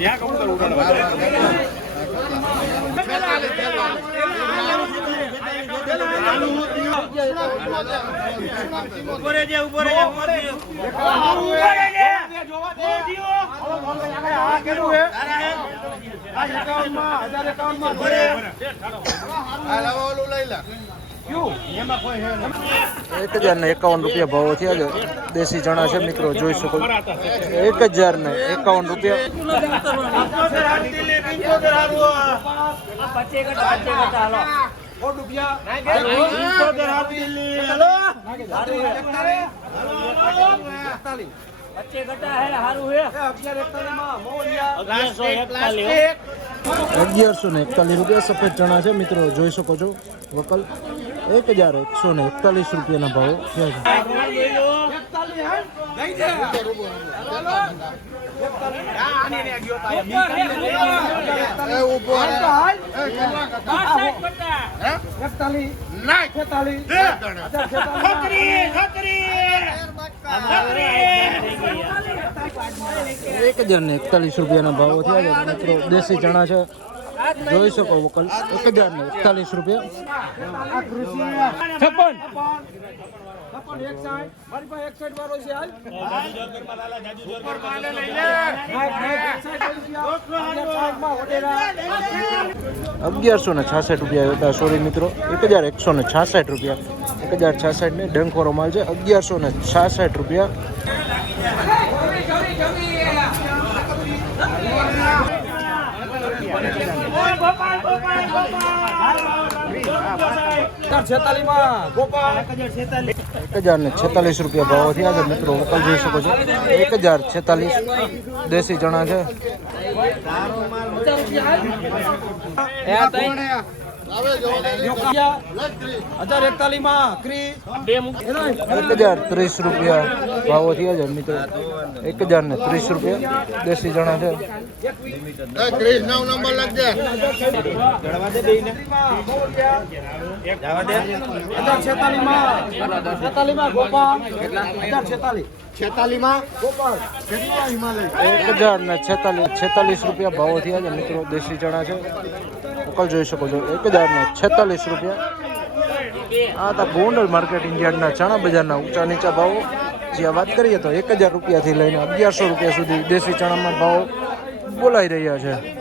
ત્યાં કબૂતર ઉડાડવા હજાર એકાવનમાં લઈ લે. એક હજાર ને એકાવન રૂપિયા ભાવો થયા દેશી જણા છે, મિત્રો, જોઈ શકો. એક હજાર ને એકાવન રૂપિયા. અગિયારસો ને એકતાલીસ રૂપિયા સફેદ ચણા છે, મિત્રો, જોઈ શકો છો વકલ. એક હજાર એકસો ને એકતાલીસ રૂપિયાના ભાવ થયા એક હજાર ને એકતાલીસ રૂપિયાના ભાવ થયા છે. મિત્રો, દેશી ચણા છે. જોઈ શકો વકલ. એક હજાર ને એકતાલીસ રૂપિયા. છપ્પન. અગિયારસો ને છાસઠ રૂપિયા હતા સોરી મિત્રો. એક હજાર એકસો ને છાસઠ રૂપિયા. એક હજાર છાસઠ ને ડંખોરો માલ છે. અગિયારસો ને છાસઠ રૂપિયા છેતાલીસમાં ગોપાલ એક હજાર ને છેતાલીસ રૂપિયા ભાવ થયા છે. મિત્રો, વકલ જોઈ શકો છો. એક હજાર છેતાલીસ દેશી ચણા છે. એક હજાર ત્રીસ રૂપિયા ભાવો થયા છે મિત્રો એક હજાર ને ત્રીસ રૂપિયા દેશી જણા છે છેતાલીસ. છેતાલીસમાં ગોપાલ કેટલા હિમાલય? એક હજાર ને છેતાલીસ છેતાલીસ રૂપિયા ભાવો થયા છે મિત્રો દેશી ચણા છે. વકલ જોઈ શકો છો એક હજાર ને છેતાલીસ રૂપિયા. આ હતા ગોંડલ માર્કેટ ઇન્ડિયાના ચણા બજારના ઊંચા નીચા ભાવો. જ્યાં વાત કરીએ તો એક હજાર રૂપિયાથી લઈને અગિયારસો રૂપિયા સુધી દેશી ચણામાં ભાવ બોલાઈ રહ્યા છે.